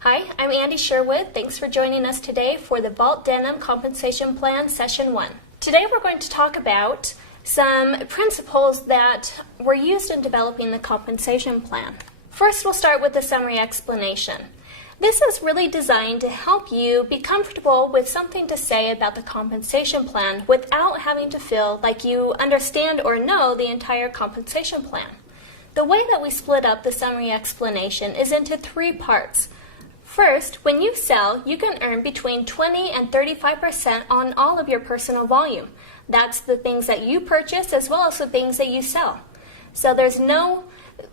Hi, I'm Andy Sherwood. Thanks for joining us today for the Vault Denim Compensation Plan Session 1. Today we're going to talk about some principles that were used in developing the compensation plan. First, we'll start with the summary explanation. This is really designed to help you be comfortable with something to say about the compensation plan without having to feel like you understand or know the entire compensation plan. The way that we split up the summary explanation is into 3 parts. First, when you sell, you can earn between 20 and 35% on all of your personal volume. That's the things that you purchase as well as the things that you sell. So there's no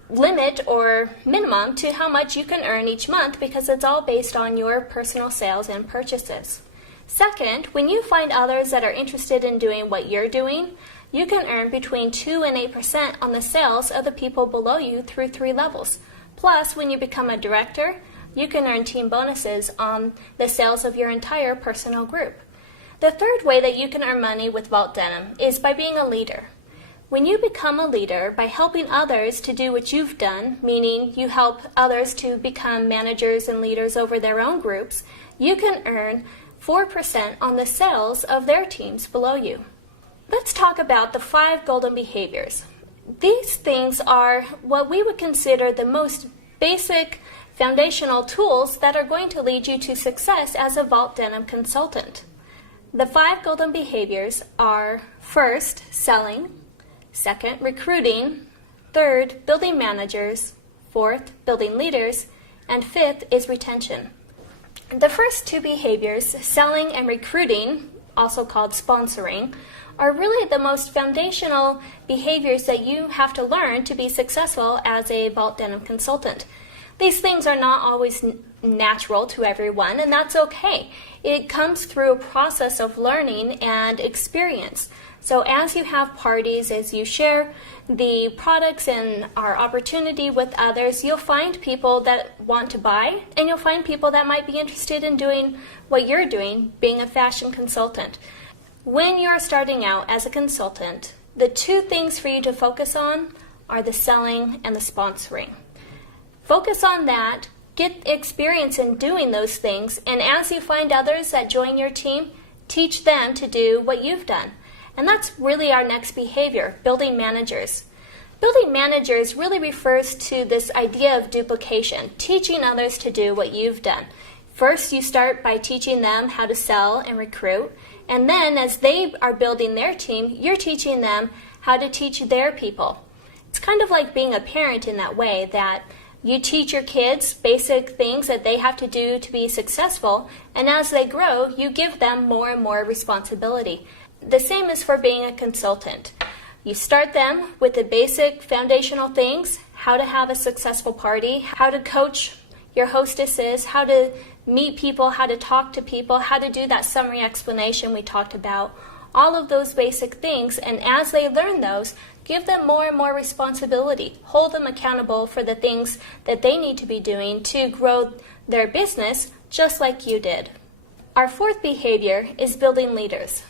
limit or minimum to how much you can earn each month because it's all based on your personal sales and purchases. Second, when you find others that are interested in doing what you're doing, you can earn between 2 and 8% on the sales of the people below you through 3 levels. Plus, when you become a director, you can earn team bonuses on the sales of your entire personal group. The third way that you can earn money with Vault Denim is by being a leader. When you become a leader by helping others to do what you've done, meaning you help others to become managers and leaders over their own groups, you can earn 4% on the sales of their teams below you. Let's talk about the 5 golden behaviors. These things are what we would consider the most basic foundational tools that are going to lead you to success as a Vault Denim consultant. The 5 golden behaviors are: first, selling; second, recruiting; third, building managers; fourth, building leaders; and fifth is retention. The first 2 behaviors, selling and recruiting, also called sponsoring, are really the most foundational behaviors that you have to learn to be successful as a Vault Denim consultant. These things are not always natural to everyone, and that's okay. It comes through a process of learning and experience. So as you have parties, as you share the products and our opportunity with others, you'll find people that want to buy, and you'll find people that might be interested in doing what you're doing, being a fashion consultant. When you're starting out as a consultant, the 2 things for you to focus on are the selling and the sponsoring. Focus on that, get experience in doing those things, and as you find others that join your team, teach them to do what you've done. And that's really our next behavior, building managers. Building managers really refers to this idea of duplication, teaching others to do what you've done. First, you start by teaching them how to sell and recruit, and then as they are building their team, you're teaching them how to teach their people. It's kind of like being a parent in that way, that you teach your kids basic things that they have to do to be successful, and as they grow, you give them more and more responsibility. The same is for being a consultant. You start them with the basic foundational things: how to have a successful party, how to coach your hostesses, how to meet people, how to talk to people, how to do that summary explanation we talked about, all of those basic things, and as they learn those, give them more and more responsibility. Hold them accountable for the things that they need to be doing to grow their business just like you did. Our 4th behavior is building leaders.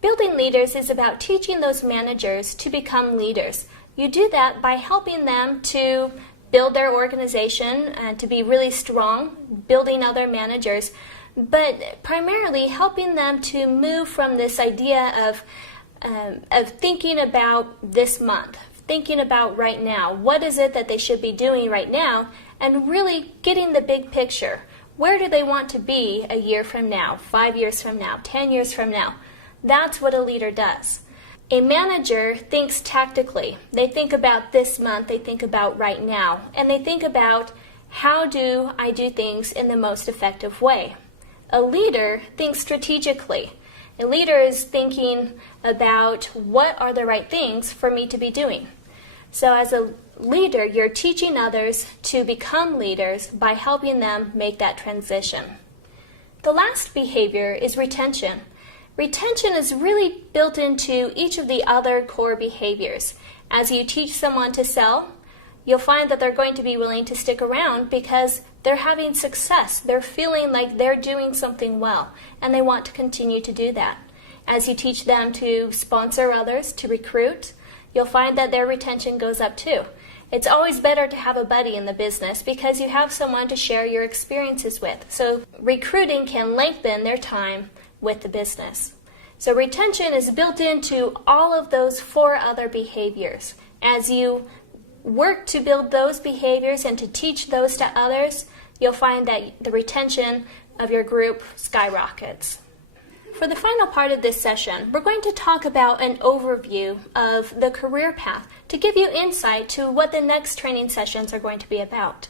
Building leaders is about teaching those managers to become leaders. You do that by helping them to build their organization and to be really strong, building other managers, but primarily helping them to move from this idea of thinking about this month, thinking about right now. What is it that they should be doing right now? And really getting the big picture. Where do they want to be a year from now, 5 years from now, 10 years from now? That's what a leader does. A manager thinks tactically. They think about this month, they think about right now, and they think about how do I do things in the most effective way. A leader thinks strategically. A leader is thinking about what are the right things for me to be doing. So as a leader, you're teaching others to become leaders by helping them make that transition. The last behavior is retention. Retention is really built into each of the other core behaviors. As you teach someone to sell, you'll find that they're going to be willing to stick around because they're having success. They're feeling like they're doing something well, and they want to continue to do that. As you teach them to sponsor others, to recruit, you'll find that their retention goes up too. It's always better to have a buddy in the business because you have someone to share your experiences with. So recruiting can lengthen their time with the business. So retention is built into all of those 4 other behaviors. As you work to build those behaviors and to teach those to others, you'll find that the retention of your group skyrockets. For the final part of this session, we're going to talk about an overview of the career path to give you insight to what the next training sessions are going to be about.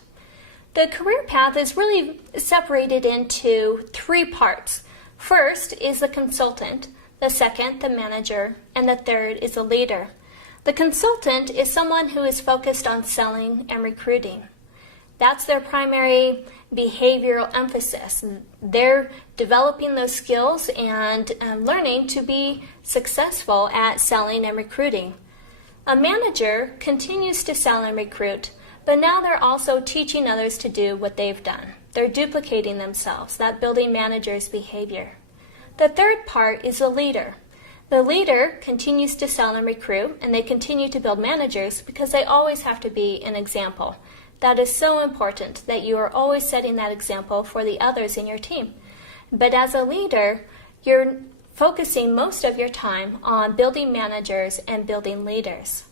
The career path is really separated into 3 parts. First is the consultant, the second, the manager, and the third is the leader. The consultant is someone who is focused on selling and recruiting. That's their primary behavioral emphasis. They're developing those skills and learning to be successful at selling and recruiting. A manager continues to sell and recruit, but now they're also teaching others to do what they've done. They're duplicating themselves, that building manager's behavior. The third part is the leader. The leader continues to sell and recruit, and they continue to build managers because they always have to be an example. That is so important that you are always setting that example for the others in your team. But as a leader, you're focusing most of your time on building managers and building leaders.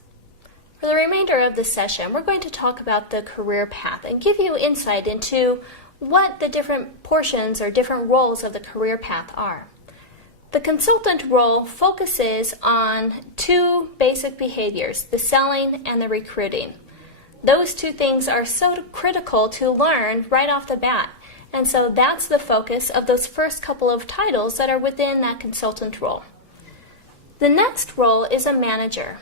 For the remainder of this session, we're going to talk about the career path and give you insight into what the different portions or different roles of the career path are. The consultant role focuses on 2 basic behaviors, the selling and the recruiting. Those 2 things are so critical to learn right off the bat. And so that's the focus of those first couple of titles that are within that consultant role. The next role is a manager.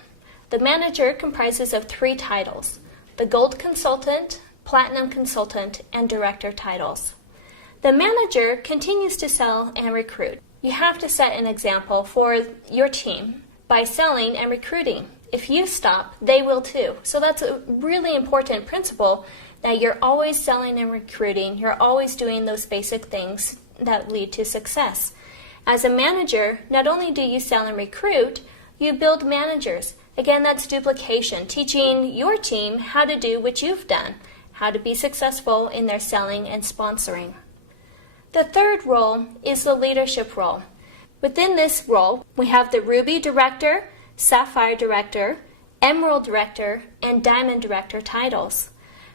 The manager comprises of 3 titles, the gold consultant, platinum consultant, and director titles. The manager continues to sell and recruit. You have to set an example for your team by selling and recruiting. If you stop, they will too. So that's a really important principle, that you're always selling and recruiting. You're always doing those basic things that lead to success. As a manager, not only do you sell and recruit, you build managers. Again, that's duplication, teaching your team how to do what you've done, how to be successful in their selling and sponsoring. The third role is the leadership role. Within this role, we have the Ruby Director, Sapphire Director, Emerald Director, and Diamond Director titles.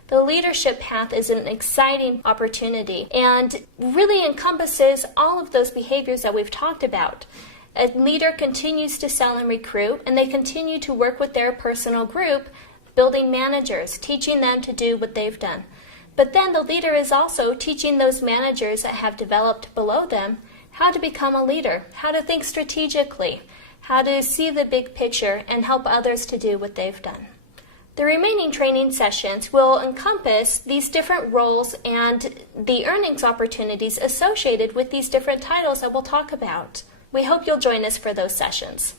The leadership path is an exciting opportunity and really encompasses all of those behaviors that we've talked about. A leader continues to sell and recruit, and they continue to work with their personal group, building managers, teaching them to do what they've done. But then the leader is also teaching those managers that have developed below them how to become a leader, how to think strategically, how to see the big picture and help others to do what they've done. The remaining training sessions will encompass these different roles and the earnings opportunities associated with these different titles that we'll talk about. We hope you'll join us for those sessions.